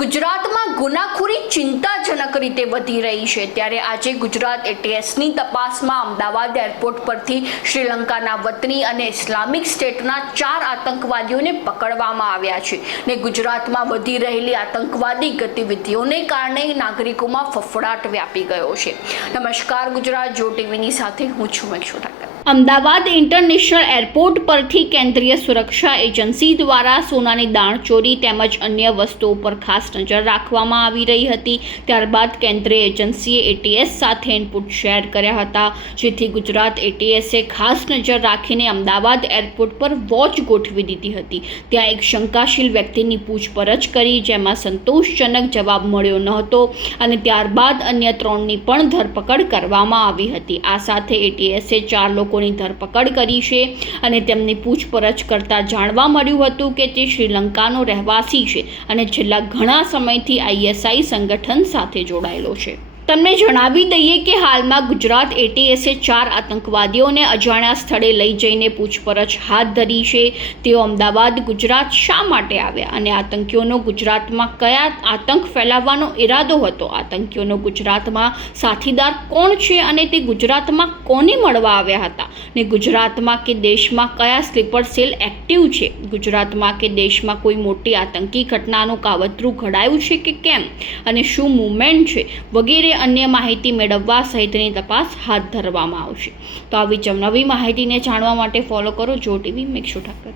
ગુજરાતમાં ગુનાખોરી ચિંતાજનક રીતે વધી રહી છે ત્યારે આજે ગુજરાત એટીએસની તપાસમાં અમદાવાદ એરપોર્ટ પરથી શ્રીલંકાના વતની અને ઇસ્લામિક સ્ટેટના 4 આતંકવાદીઓને પકડવામાં આવ્યા છે ને ગુજરાતમાં વધી રહેલી આતંકવાદી ગતિવિધિઓને કારણે નાગરિકોમાં ફફડાટ વ્યાપી ગયો છે। નમસ્કાર, ગુજરાત જો ટીવીની સાથે હું છું મેક્ષુ ઠાકર। અમદાવાદ ઇન્ટરનેશનલ એરપોર્ટ પરથી કેન્દ્રીય સુરક્ષા એજન્સી દ્વારા સોનાની દાણચોરી તેમજ અન્ય વસ્તુઓ પર ખાસ નજર રાખવામાં આવી રહી હતી। ત્યારબાદ કેન્દ્રીય એજન્સીએ એટીએસ સાથે ઇનપુટ શેર કર્યા હતા, જેથી ગુજરાત એટીએસે ખાસ નજર રાખીને અમદાવાદ એરપોર્ટ પર વોચ ગોઠવી દીધી હતી। ત્યાં એક શંકાશીલ વ્યક્તિની પૂછપરછ કરી, જેમાં સંતોષજનક જવાબ મળ્યો ન હતો અને ત્યારબાદ અન્ય 3ની પણ ધરપકડ કરવામાં આવી હતી। આ સાથે એટીએસે 4 લોકોની ધરપકડ કરી છે અને તેમની પૂછપરછ કરતા જાણવા મળ્યું હતું કે તે શ્રીલંકાનો રહેવાસી છે અને છેલ્લા ઘણા સમયથી આઈએસઆઈ સંગઠન સાથે જોડાયેલો છે। તમને જણાવી દઈએ કે હાલમાં ગુજરાત એટીએસે 4 આતંકવાદીઓને અજાણ્યા સ્થળે લઈ જઈને પૂછપરછ હાથ ધરી છે। તેઓ અમદાવાદ ગુજરાત શા માટે આવ્યા અને આતંકીઓનો ગુજરાતમાં કયા આતંક ફેલાવવાનો ઈરાદો હતો, આતંકીઓનો ગુજરાતમાં સાથીદાર કોણ છે અને તે ગુજરાતમાં કોને મળવા આવ્યા હતા ને ગુજરાતમાં કે દેશમાં કયા સ્લીપર સેલ એક્ટિવ છે, ગુજરાતમાં કે દેશમાં કોઈ મોટી આતંકી ઘટનાનું કાવતરું ઘડાયું છે કે કેમ અને શું મૂવમેન્ટ છે વગેરે અન્ય માહિતી મેળવવા સહિતની તપાસ હાથ ધરવામાં આવશે। તો આવી નવી માહિતીને જાણવા માટે ફોલો કરો જો ટીવી મેક્ષુ ઠાકર।